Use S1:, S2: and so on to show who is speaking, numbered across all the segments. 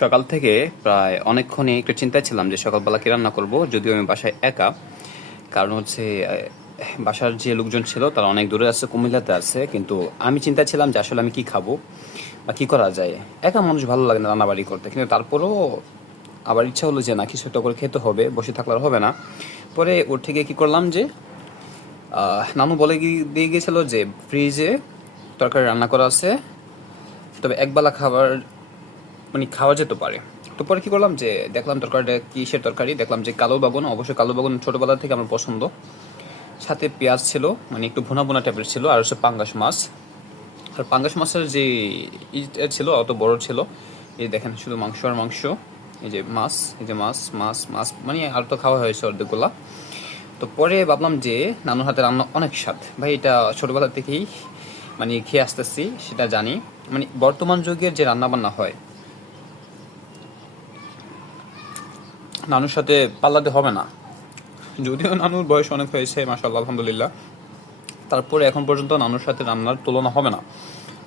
S1: সকাল থেকে প্রায় অনেকক্ষণই একটু চিন্তায় ছিলাম যে সকালবেলা কি রান্না করব, যদিও আমি বাসায় একা। কারণ হচ্ছে বাসার যে লোকজন ছিল তারা অনেক দূরে আছে, কুমিল্লাতে আছে, কিন্তু আমি চিন্তা ছিলাম যে আসলে আমি কি খাব বা কি করা যায়। একা মানুষ ভালো লাগে না রান্নাবাড়ি করতে, কিন্তু তারপরেও আবার ইচ্ছা হলো যে না, কিছু একটা করে খেতে হবে, বসে থাকলে হবে না। পরে ওর থেকে কি করলাম যে নানু বলে দিয়ে গিয়েছিল যে, ফ্রিজে তরকারি রান্না করা আছে, তবে একবেলা খাবার মানে খাওয়া যেতে পারে। তো পরে কি করলাম যে, দেখলাম তরকারিটা কিসের তরকারি? দেখলাম যে কালো বাগুন, অবশ্যই কালো বাগুন ছোটবেলা থেকে আমার পছন্দ। সাথে পেঁয়াজ ছিল মানে একটু ভুনা ভুনা টাইপের ছিল, আর হচ্ছে পাঙ্গাস মাছ। আর পাঙ্গাস মাছের যে ইটা ছিল, অত বড় ছিল, এই দেখেন শুধু মাংস আর মাংস, এই যে মাছ, এই যে মাছ মাছ মাছ মানে আর তো খাওয়া হয়েছে অর্ধেকগুলা। তো পরে ভাবলাম যে, নানুর হাতে রান্না অনেক স্বাদ। ভাই, এটা ছোটবেলা থেকেই মানে খেয়ে আসতেছি, সেটা জানি। মানে বর্তমান যুগের যে রান্না বান্না হয় নানুর সাথে পাল্লাতে হবে না। যদিও নানুর বয়স অনেক হয়েছে মাসাল্লাহ আলহামদুলিল্লাহ। তারপরে এখন পর্যন্ত নানুর সাথে রান্নার তুলনা হবে না।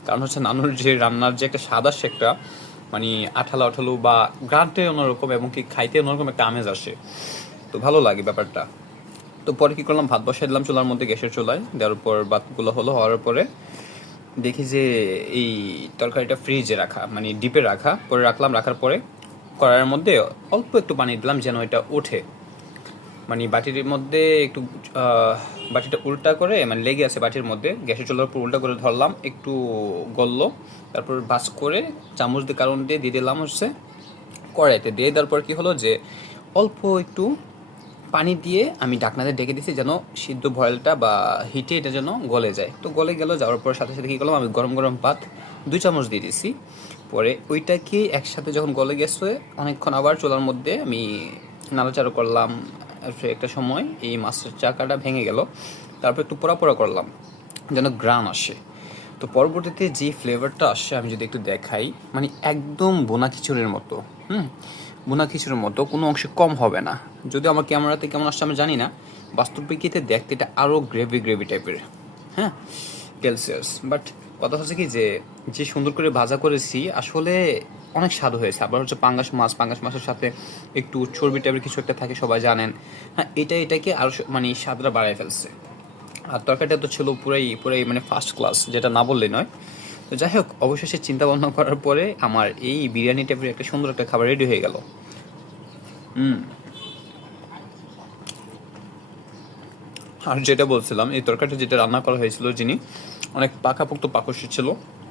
S1: কারণ হচ্ছে নানুর যে রান্নার যে একটা সাদা একটা মানে আঠালো আঠালো বা গ্রান্টে অন্যরকম এবং কি খাইতে অন্যরকম একটা আমেজ আসে। তো ভালো লাগে ব্যাপারটা। তো পরে কী করলাম? ভাত বসাই দিলাম চুলার মধ্যে গ্যাসের চুলায়। দেওয়ার পর ভাতগুলো হলো, হওয়ার পরে দেখি যে এই তরকারিটা ফ্রিজে রাখা মানে ডিপে রাখা। পরে রাখলাম, রাখার পরে কড়াইয়ের মধ্যে অল্প একটু পানি দিলাম যেন এটা ওঠে। মানে বাটির মধ্যে একটু বাটিটা উল্টা করে মানে লেগে আছে বাটির মধ্যে, গ্যাসের চুলার উপর উল্টা করে ধরলাম, একটু গললো, তারপর বাস করে চামচ দিয়ে কারণ দিয়ে দিয়ে দিলাম হচ্ছে কড়াইতে। দিয়ে দেওয়ার পর কি হলো যে, অল্প একটু পানি দিয়ে আমি ঢাকনাতে ডেকে দিয়েছি যেন সিদ্ধ ভয়েলটা বা হিটে এটা যেন গলে যায়। তো গলে গেল, যাওয়ার পর সাথে সাথে কী করলাম, আমি গরম গরম ভাত দুই চামচ দিয়ে দিয়েছি পরে ওইটাকে একসাথে যখন গলে গেছে, অনেকক্ষণ আবার চোলার মধ্যে আমি নাড়াচাড়া করলাম। একটা সময় এই মাছের চাকাটা ভেঙে গেল। তারপর একটু পোড়া পোড়া করলাম, যেন গ্রান আসে। তো পরবর্তীতে যে ফ্লেভারটা আসে, আমি যদি একটু দেখাই মানে একদম বোনা খিচুড়ির মতো, হুম? বোনা খিচুড়ির মতো, কোনো অংশে কম হবে না। যদিও আমার ক্যামেরাতে কেমন আসছে আমি জানি না। বাস্তব বাস্তবিকতে দেখতে এটা আরও গ্রেভি গ্রেভি টাইপের হ্যাঁ? ক্যালসিয়াস বাট কথা হচ্ছে কি যে যে সুন্দর করে ভাজা করেছি, আসলে অনেক স্বাদ হয়েছে। আবার হচ্ছে পাঙ্গাস মাছ, পাঙ্গাস মাছের সাথে একটু চর্বি টাইপের কিছু একটা থাকে, সবাই জানেন। হ্যাঁ এটা এটাকে আরও মানে স্বাদটা বাড়ায় ফেলছে। আর তরকারিটা তো ছিল পুরাই পুরাই মানে ফার্স্ট ক্লাস যেটা না বললে নয়। তো যাই হোক, অবশেষে চিন্তা ভাবনা করার পরে আমার এই বিরিয়ানি টাইপের একটা সুন্দর একটা খাবার রেডি হয়ে গেল। হুম। আর যেটা বলছিলাম এই তরকারিটা যেটা রান্না করা হয়েছিল যিনি অনেক পাকাপোক্ত পাকস্য ছিল